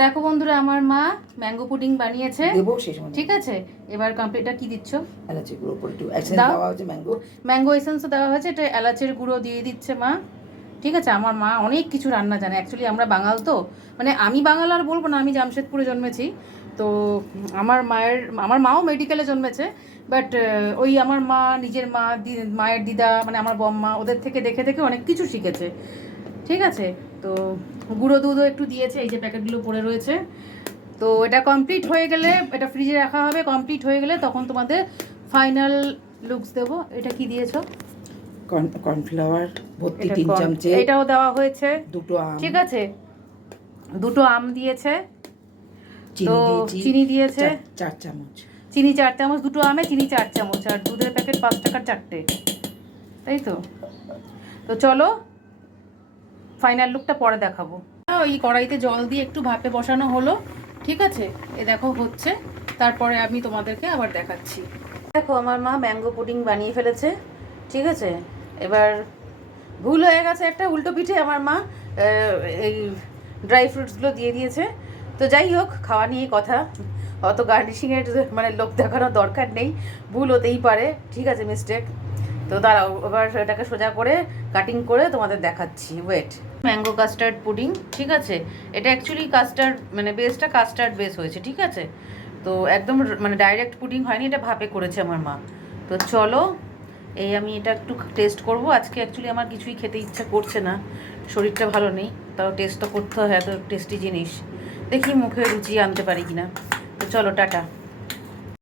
দেখো বন্ধুরা, আমার মা ম্যাঙ্গো পুডিং বানিয়েছে। দেবো সেই সময়। ঠিক আছে, এবার কমপ্লিটটা কি দিচ্ছ? এলাচি গুঁড়ো উপরে একটু এসেন্স দেওয়া হয়েছে, ম্যাঙ্গো এসেন্সও দেওয়া হয়েছে, এটা এলাচের গুঁড়ো দিয়ে দিচ্ছে মা। ঠিক আছে, আমার মা অনেক কিছু রান্না জানে। অ্যাকচুয়ালি আমরা বাঙাল তো, মানে আমি বাঙাল আর বলবো না, আমি জামশেদপুরে জন্মেছি তো। আমার মাও মেডিকেলে জন্মেছে, বাট ওই আমার মা নিজের মায়ের দিদা, মানে আমার বম্মা, ওদের থেকে দেখে দেখে অনেক কিছু শিখেছে। ঠিক আছে, তো গুঁড়ো দুধও একটু দিয়েছে, এই যে প্যাকেটগুলো পড়ে রয়েছে। তো এটা কমপ্লিট হয়ে গেলে এটা ফ্রিজে রাখা হবে, কমপ্লিট হয়ে গেলে তখন তোমাদের ফাইনাল লুকস দেবো। এটা কি দিয়েছো? কর্নফ্লাওয়ার ভর্তি 3 চামচে, এটাও দেওয়া হয়েছে। দুটো আম, ঠিক আছে, দুটো আম দিয়েছে, চিনি দিয়েছে 4 চামচ, চিনি 4 চামচ, দুটো আমে চিনি 4 চামচ, আর দুধের প্যাকেট 5 টাকার 4টে, তাই তো। তো চলো ফাইনাল লুকটা পরে দেখাবো। ওই কড়াইতে জল দিয়ে একটু ভাপে বসানো হলো। ঠিক আছে, এ দেখো হচ্ছে, তারপরে আমি তোমাদেরকে আবার দেখাচ্ছি। দেখো আমার মা ম্যাঙ্গো পুডিং বানিয়ে ফেলেছে। ঠিক আছে, এবার ভুল হয়ে গেছে একটা, উল্টো পিঠে আমার মা এই ড্রাই ফ্রুটসগুলো দিয়ে দিয়েছে। তো যাই হোক, খাওয়া নিয়ে কথা, অত গার্নিশিংয়ের মানে লোক দেখানোর দরকার নেই, ভুল হতেই পারে। ঠিক আছে, মিস্টেক। তো দাঁড়াও, এবার এটাকে সোজা করে কাটিং করে তোমাদের দেখাচ্ছি। Wait, mango custard pudding. ঠিক আছে, এটা অ্যাকচুয়ালি কাস্টার্ড, মানে বেসটা কাস্টার্ড বেস হয়েছে। ঠিক আছে, তো একদম মানে ডাইরেক্ট পুডিং হয়নি, এটা ভাপে করেছে আমার মা। তো চলো, এই আমি এটা একটু টেস্ট করব। আজকে অ্যাকচুয়ালি আমার কিছুই খেতে ইচ্ছা করছে না, শরীরটা ভালো নেই, তাও টেস্ট তো করতে হয়, এত টেস্টি জিনিস। দেখি মুখে রুচি আনতে পারি কিনা। তো চলো, টাটা।